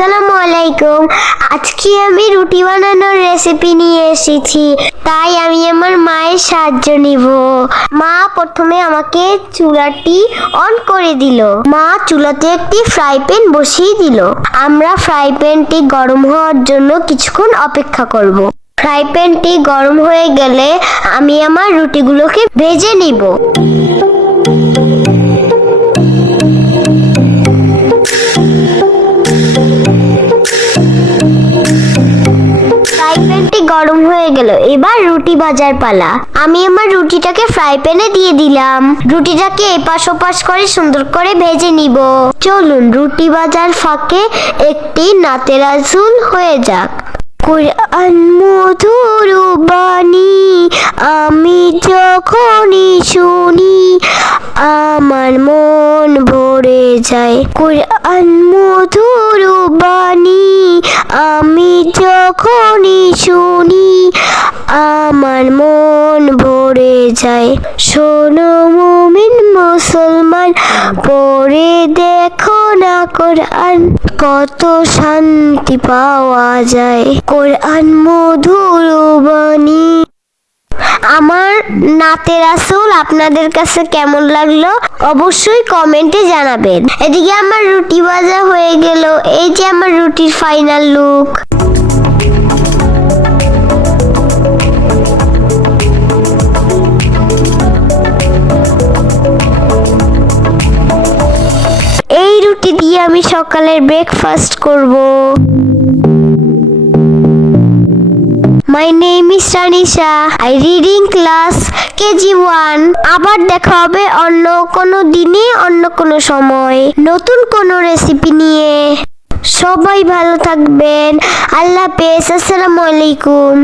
আসসালামু আলাইকুম। আজকে আমি রুটি বানানোর রেসিপি নিয়ে এসেছি, তাই আমি আমার মায়ের সাহায্য নিব। মা প্রথমে আমাকে চুলাটি অন করে দিল। মা চুলাতে একটি ফ্রাই প্যান বসিয়ে দিল। আমরা ফ্রাই প্যানটি গরম হওয়ার জন্য কিছুক্ষণ অপেক্ষা করব। ফ্রাই প্যানটি গরম হয়ে গেলে আমি আমার রুটিগুলোকে ভেজে নিব। ফ্রাই প্যানটি গরম হয়ে গেল, এবার রুটি ভাজার পালা। আমি আমার রুটিটাকে ফ্রাই প্যানে দিয়ে দিলাম। রুটিটাকে এপাশ ওপাশ করে সুন্দর করে ভেজে নিব। চলুন রুটি ভাজার ফাঁকে একটি নাতের আঁচল হয়ে যাক। কোরআন মধুর বাণী আমি যখনই শুনি আমার মন ভরে যায়। কোরআন মধুর বাণী আমি যখনই শুনি আমার মন ভরে যায়। শোনো মুমিন মুসলমান, পড়ে দেখো না কোরআন, কত শান্তি পাওয়া যায়। কোরআন মধুর বাণী। আমার নাতের আসল আপনাদের কাছে কেমন লাগলো অবশ্যই কমেন্টে জানাবেন। এদিকে আমার রুটি ভাজা হয়ে গেল। এই যে আমার রুটির ফাইনাল লুক। এই রুটি দিয়ে আমি সকালের ব্রেকফাস্ট করব। My name is Tanisha. I reading class KG1. আবার দেখা হবে অন্য কোনো দিনে, অন্য কোনো সময়, নতুন কোনো রেসিপি নিয়ে। সবাই ভালো থাকবেন। আল্লাহ হাফেজ। আসসালামু আলাইকুম।